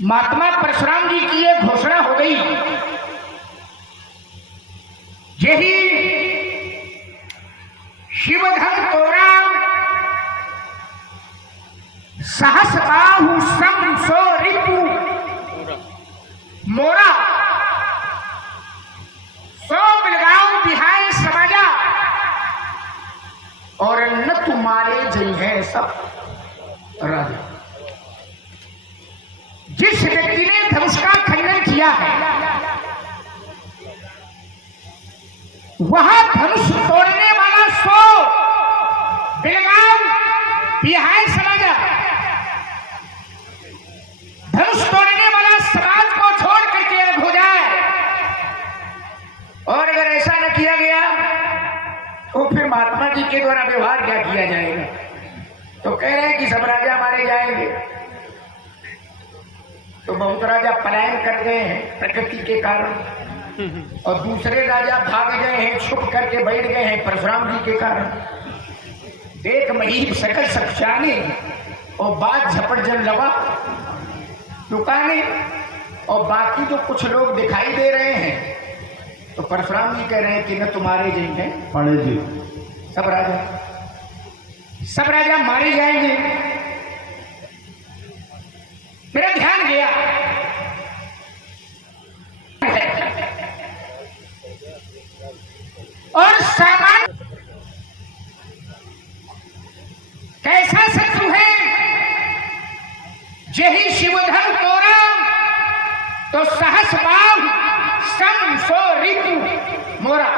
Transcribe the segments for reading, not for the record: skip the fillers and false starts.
महात्मा परशुराम जी की ये घोषणा हो गई, यही शिवधन तोरा सहस बाहु सम सो रिपु मोरा सो बिलगांव बिहाय समाजा और न तुम्हारे जय है सब राजा। जिस व्यक्ति ने धनुष का खंडन किया है वह धनुष तोड़ने वाला सो बिलगांव बिहाय समाजा, धनुष तोड़ने वाला समाज को छोड़ करके अलग हो जाए। और अगर ऐसा न किया गया तो फिर महात्मा जी के द्वारा व्यवहार क्या किया जाएगा? तो कह रहे हैं कि सब राजा मारे जाएंगे। तो बहुत राजा पलायन कर गए हैं प्रकृति के कारण, और दूसरे राजा भाग गए हैं, छुप करके बैठ गए हैं परशुराम जी के कारण। देख महीप सकल सक्षाने और बात झपट जन लवा दुकाने, और बाकी जो कुछ लोग दिखाई दे रहे हैं तो परशुराम जी कह रहे हैं कि न तुम्हारे जय हैं पाणे जी, सब राजा मारे जाएंगे। मेरा ध्यान गया और सामान कैसा शत्रु है, यही शिवधन तोरा तो सहस बाहु सम सो रिपु मोरा।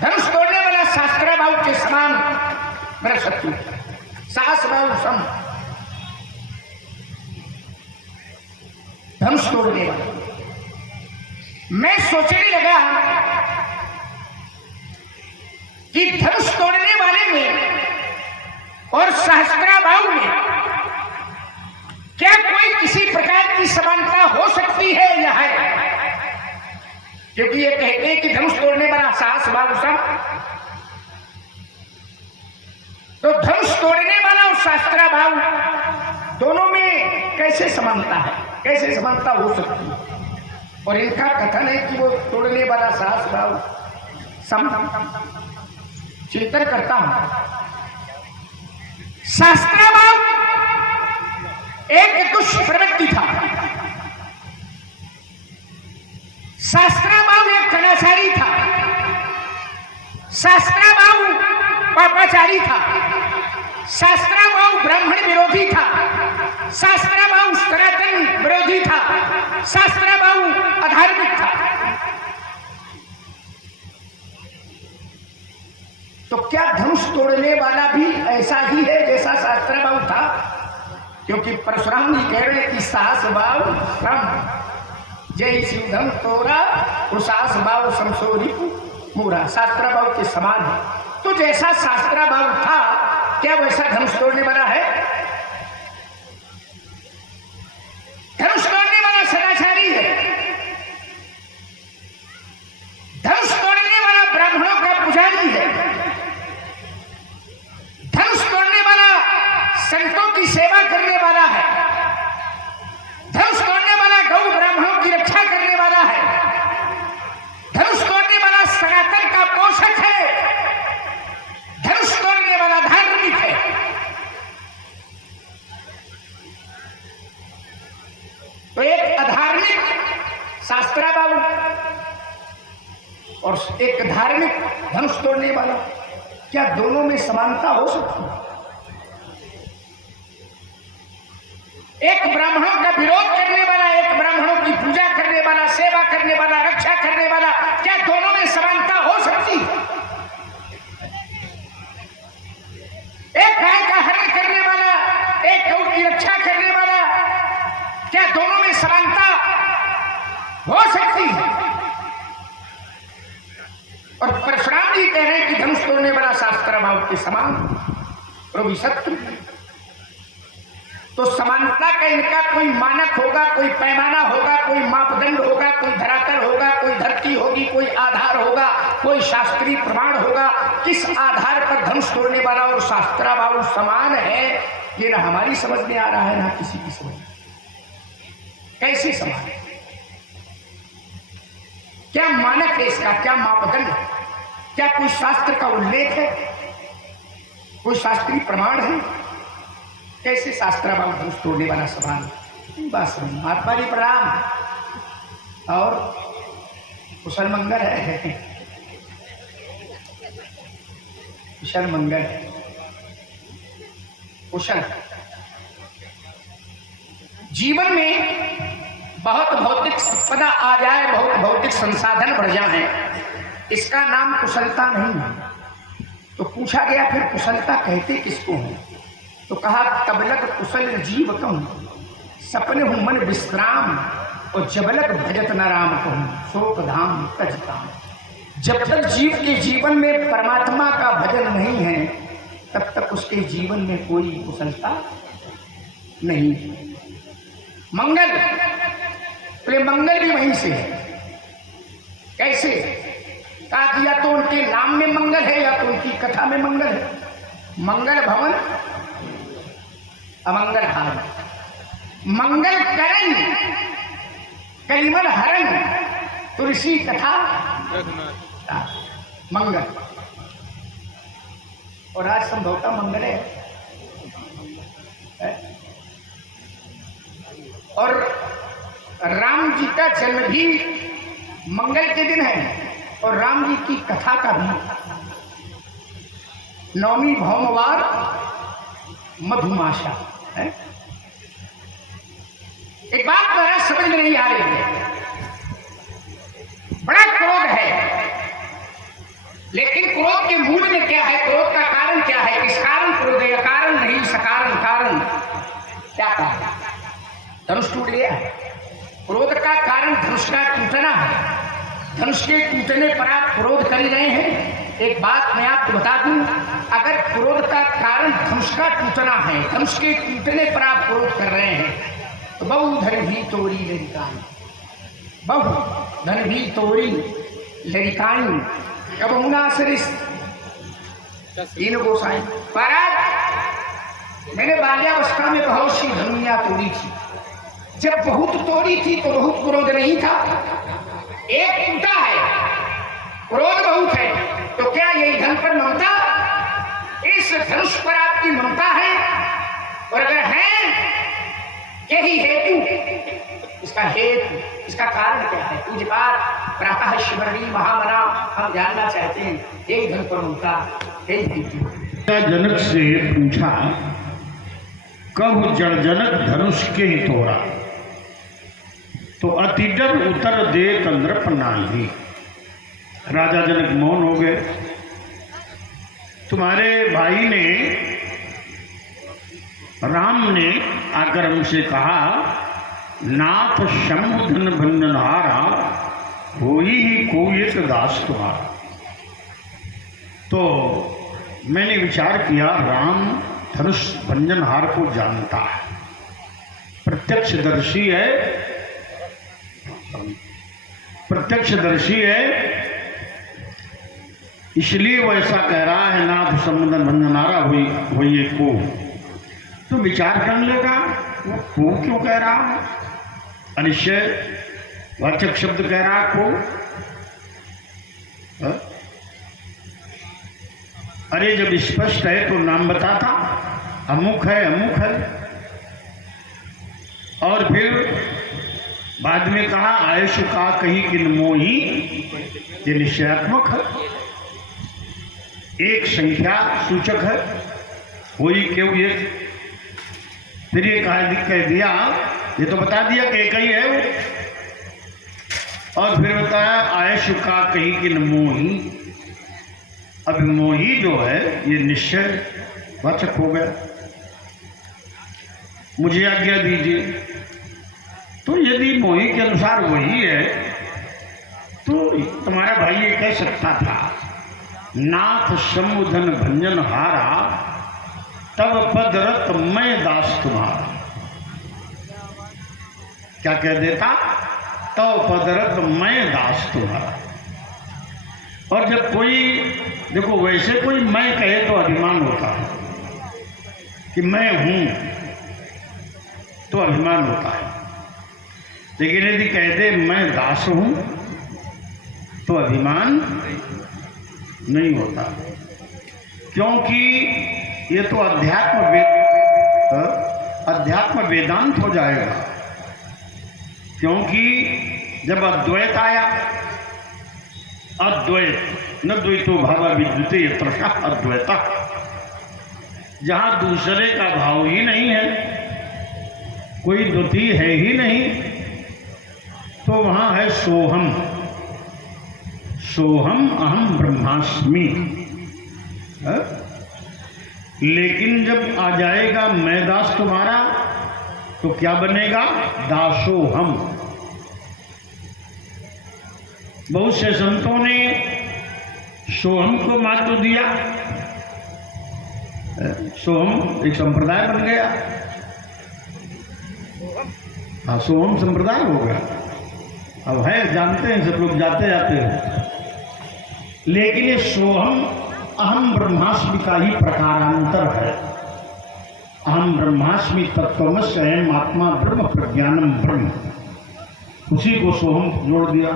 धनुष तोड़ने वाला शास्त्रा बाहु के समान मेरा शत्रु, सहस बाहु सम धनुष तोड़ने वाला। मैं सोचने लगा कि धनुष तोड़ने वाले में और सहस्त्रा बाहु में क्या कोई किसी प्रकार की समानता हो सकती है या है? क्योंकि ये कहते हैं कि धनुष तोड़ने वाला सहस बाहु सम, तो धनुष तोड़ने वाला और सहस्त्रा बाहु दोनों में कैसे समानता है, कैसे समानता हो सकती है? और इनका कथन है कि वो तोड़ने वाला सहस बाहु सम। चिंतन करता हूं, सहस्त्रा बाहु एक दुष्प्रवृत्ति था, सहस्त्रा बाहु एक कदाचारी था, सहस्त्रा बाहु पापाचारी था, सहस्त्रा बाहु ब्राह्मण विरोधी था, सहस्त्रा बाहु सनातन विरोधी था, सहस्त्रा बाहु अधार्मिक था। तो क्या धनुष तोड़ने वाला भी ऐसा ही है जैसा सहस्त्रा बाहु था? क्योंकि परशुराम जी कह रहे हैं कि सहस बाहु सम, जय शिवधन तोरा तो सहस बाहु समसोरी मूरा, शास्त्रा बाहु के समान है। तो जैसा शास्त्रा बाहु था क्या वैसा धनुष तोड़ने वाला है? धनुष तोड़ने वाला सदाचारी है, धनुष तोड़ने वाला ब्राह्मणों का पुजारी है, धनुष तोड़ने वाला संतों की सेवा करने वाला है, धनुष तोड़ने वाला गौ ब्राह्मणों की रक्षा करने वाला है, धनुष तोड़ने वाला सनातन का पोषक है, धनुष तोड़ने वाला धार्मिक है। तो एक अधार्मिक शास्त्रा बाहु और एक धार्मिक धनुष तोड़ने वाला, क्या दोनों में समानता हो सकती है? एक ब्राह्मणों का विरोध करने वाला, एक ब्राह्मणों की पूजा करने वाला, सेवा करने वाला, रक्षा करने वाला, क्या दोनों में समानता हो सकती है? एक गाय का हरण करने वाला, एक गौ की रक्षा करने वाला, क्या दोनों में समानता हो सकती है? और परशुराम जी कह रहे हैं कि धनुष तोड़ने वाला शास्त्रा बाहु के समान प्रभु शत्रु। तो समानता का इनका कोई मानक होगा, कोई पैमाना होगा, कोई मापदंड होगा, कोई धरातल होगा, कोई धरती होगी, कोई आधार होगा, कोई शास्त्रीय प्रमाण होगा। किस आधार पर धनुष तोड़ने वाला और शास्त्रा बाहु समान है, ये ना हमारी समझ में आ रहा है ना किसी की समझ में। कैसे संभाले? क्या मानक है इसका? क्या मापदंड है? क्या कोई शास्त्र का उल्लेख है? कोई शास्त्रीय प्रमाण है? कैसे शास्त्राभाव धनुष तोड़ने वाला सवाल? बस महात्मा जी प्रणाम। और कुशल मंगल है? कुशल मंगल, कुशल। जीवन में बहुत भौतिक संपदा आ जाए, बहुत भौतिक संसाधन बढ़ जाए, इसका नाम कुशलता नहीं है। तो पूछा गया फिर कुशलता कहते किसको हैं? तो कहा तबलक कुशल जीव कम, सपने हूं मन विश्राम, और जबलक भजत न राम कहूं, शोक धाम तज काम। जब तक जीव के जीवन में परमात्मा का भजन नहीं है, तब तक उसके जीवन में कोई कुशलता नहीं। मंगल, तो मंगल भी वहीं से है। कैसे? कहा कि या तो उनके नाम में मंगल है या तो उनकी कथा में मंगल है। मंगल भवन अमंगल हार, मंगल करण कलिमल हरण, तुलसी कथा मंगल। और आज संभवतः मंगल है। और राम जी का जन्म भी मंगल के दिन है, और राम जी की कथा का भी नवमी भौमवार मधुमाशा है। एक बात मेरा समझ में नहीं आ रही है, बड़ा क्रोध है, लेकिन क्रोध के मूल में क्या है? क्रोध का कारण क्या है? किस कारण क्रोध है? कारण नहीं, सकारण कारण। क्या कहा? धनुष टूट गया। क्रोध का कारण धनुष का टूटना है। धनुष के टूटने पर आप क्रोध कर रहे हैं। एक बात मैं आपको बता दूं, अगर क्रोध का कारण धनुष का टूटना है, धनुष के टूटने पर आप क्रोध कर रहे हैं, तो बहु धन भी तोड़ी लड़िकाई, बहु धन भी तोड़ी लड़िकाई, कब मुना सरिस तीन गोसाई। महाराज, मैंने बाल्यावस्था में बहुत सी धनुइयां तोड़ी थी। जब बहुत तोड़ी थी तो बहुत क्रोध नहीं था। एक टूटा है, क्रोध बहुत है, तो क्या यही धन पर ममता? इस धनुष पर आपकी ममता है? और अगर है, यही हेतु, इसका हेतु, इसका कारण क्या है? पूज्यपाद प्रातः शिवरणी महामना हम जानना चाहते हैं। यही धन पर ममता, यही हेतु। जनक से पूछा, कब जड़ जनक धनुष के ही तोड़ा, तो अतिडर उतर दे कंद्र प्रणाली। राजा जनक मौन हो गए। तुम्हारे भाई ने, राम ने आकर हमसे कहा, नाथ शंभुधन भंजनहारा, होई ही कोई एक दास तुम्हारा। तो मैंने विचार किया, राम धनुष भंजनहार को जानता है, प्रत्यक्षदर्शी है, प्रत्यक्षदर्शी है, इसलिए वो ऐसा कह रहा है, नाथ संबंधन भंजनहारा हुई को। तो विचार कर लेगा वो क्यों कह रहा है? अनिश्चय वाचक शब्द कह रहा को। अरे जब स्पष्ट है तो नाम बताता, अमुक है अमुक है। और फिर बाद में कहा, आयुष का कहीं किन मोही, ये निश्चयात्मक है, एक संख्या सूचक है, वही क्यों ये। फिर ये कह दिया, ये तो बता दिया कि एक ही है वो। और फिर बताया, आयुष का कहीं किन मोही। अब मोही जो है ये निश्चय वाचक हो गया। मुझे आज्ञा दीजिए। तो यदि मोही के अनुसार वही है, तो तुम्हारा भाई ये कह सकता था, नाथ शंभुधन भंजन हारा, तब पदरत मैं दास तुम्हारा। क्या कह देता? तब पदरत मैं दास तुम्हारा। और जब कोई, देखो वैसे कोई मैं कहे तो अभिमान होता है कि मैं हूं, तो अभिमान होता है। लेकिन यदि कह दे मैं दास हूं तो अभिमान नहीं होता, क्योंकि ये तो अध्यात्म वेदांत हो जाएगा। क्योंकि जब अद्वैत आया, अद्वैत न द्वैतो भाव विद्युते यत्र अद्वैता, जहां दूसरे का भाव ही नहीं है, कोई द्वितीय है ही नहीं, तो वहां है सोहम। सोहम अहम ब्रह्मास्मि। लेकिन जब आ जाएगा मैं दास तुम्हारा, तो क्या बनेगा? दासोहम। बहुत से संतों ने सोहम को महत्व दिया, सोहम एक संप्रदाय बन गया। हाँ, सोहम संप्रदाय हो गया। अब है, जानते हैं सब लोग, जाते जाते हैं। लेकिन ये सोहम अहम ब्रह्मास्मि का ही प्रकारांतर है। अहम ब्रह्मास्मि तत्वमस्य अयम् आत्मा ब्रह्म प्रज्ञानम ब्रह्म, उसी को सोहम जोड़ दिया।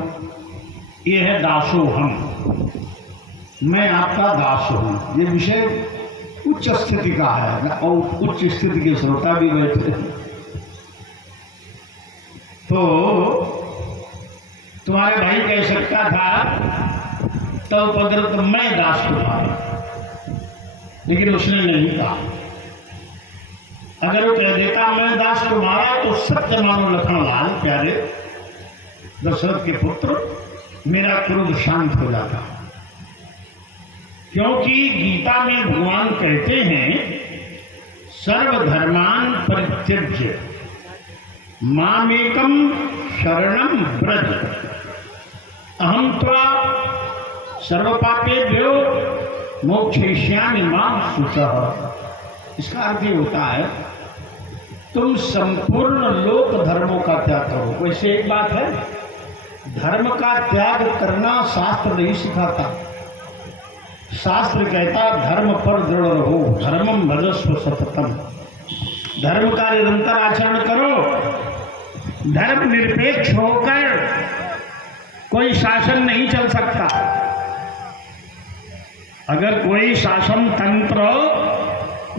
ये है दासोहम, मैं आपका दास हूं। ये विषय उच्च स्थिति का है, और उच्च स्थिति के श्रोता भी बैठे हैं। तो तुम्हारे भाई कह सकता था तब पदरत मैं दास तुम्हारा, लेकिन उसने नहीं कहा। अगर वो कह देता मैं दास तुम्हारा, तो सत्य मानो लखनलाल प्यारे दशरथ के पुत्र, मेरा क्रोध शांत हो जाता। क्योंकि गीता में भगवान कहते हैं सर्वधर्मान परित्यज्य मामेकम शरणम व्रज अहम त्वा सर्वपापेभ्यो मोक्षयिष्यामि मां शुचः। इसका अर्थ ये होता है तुम संपूर्ण लोक धर्मों का त्याग करो। वैसे एक बात है, धर्म का त्याग करना शास्त्र नहीं सिखाता। शास्त्र कहता धर्म पर दृढ़ रहो, धर्मम भजस्व सततम। धर्म का निरंतर आचरण करो। धर्म निरपेक्ष होकर कोई शासन नहीं चल सकता। अगर कोई शासन तंत्र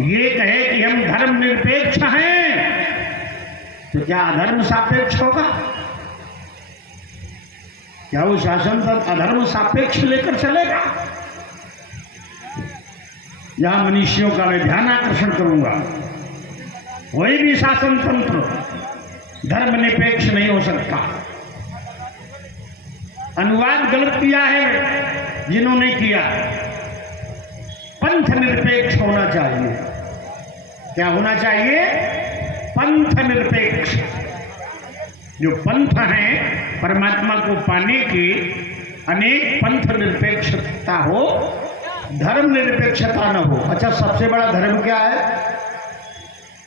ये कहे कि हम धर्म निरपेक्ष हैं, तो क्या अधर्म सापेक्ष होगा? क्या वो शासन तंत्र अधर्म सापेक्ष लेकर चलेगा? यहां मनुष्यों का मैं ध्यान आकर्षण करूंगा, कोई भी शासन तंत्र धर्म निरपेक्ष नहीं हो सकता। अनुवाद गलत किया है जिन्होंने किया। पंथ निरपेक्ष होना चाहिए। क्या होना चाहिए? पंथ निरपेक्ष। जो पंथ हैं परमात्मा को पाने के, अनेक पंथ निरपेक्षता हो, धर्म निरपेक्षता न हो। अच्छा, सबसे बड़ा धर्म क्या है?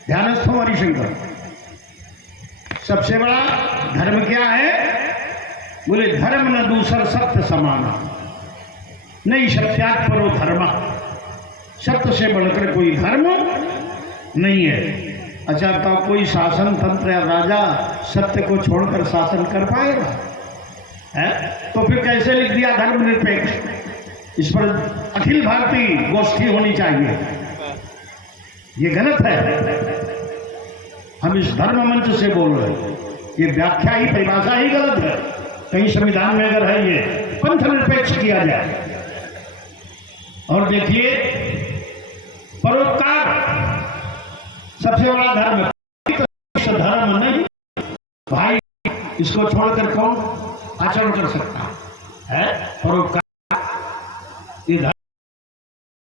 ध्यानस्थ हो हरिशंकर, सबसे बड़ा धर्म क्या है? बोले धर्म न दूसर सत्य समाना, नहीं सत्यात् परो धर्म। सत्य से बढ़कर कोई धर्म नहीं है। अच्छा, तो कोई शासन तंत्र या राजा सत्य को छोड़कर शासन कर पाएगा? है तो फिर कैसे लिख दिया धर्म निरपेक्ष? इस पर अखिल भारतीय गोष्ठी होनी चाहिए। ये गलत है। हम इस धर्म मंच से बोल रहे हैं, ये व्याख्या ही, परिभाषा ही गलत है। कहीं संविधान में अगर है ये पंथ निरपेक्ष किया जाए। और देखिए, परोपकार सबसे बड़ा धर्म है। धर्म नहीं भाई, इसको छोड़कर कौन आचरण कर सकता है? परोपकार ये